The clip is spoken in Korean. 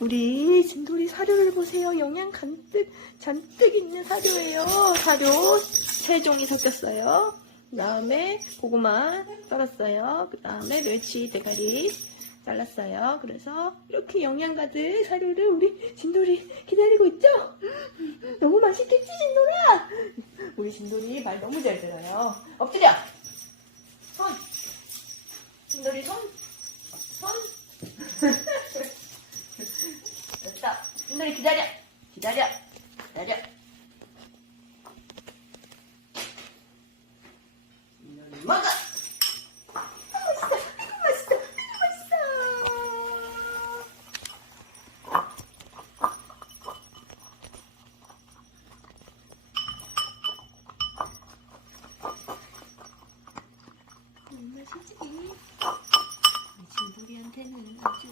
우리 진돌이 사료를 보세요. 영양 간뜩, 잔뜩 있는 사료예요. 사료 세 종이 섞였어요. 그 다음에 고구마 썰었어요. 그 다음에 멸치 대가리 잘랐어요. 그래서 이렇게 영양 가득 사료를 우리 진돌이 기다리고 있죠? 너무 맛있겠지, 진돌아? 우리 진돌이 말 너무 잘 들어요. 엎드려! 순서를 기다려. 기다려. 기다려. 솔직히 이 친구리한테는 아주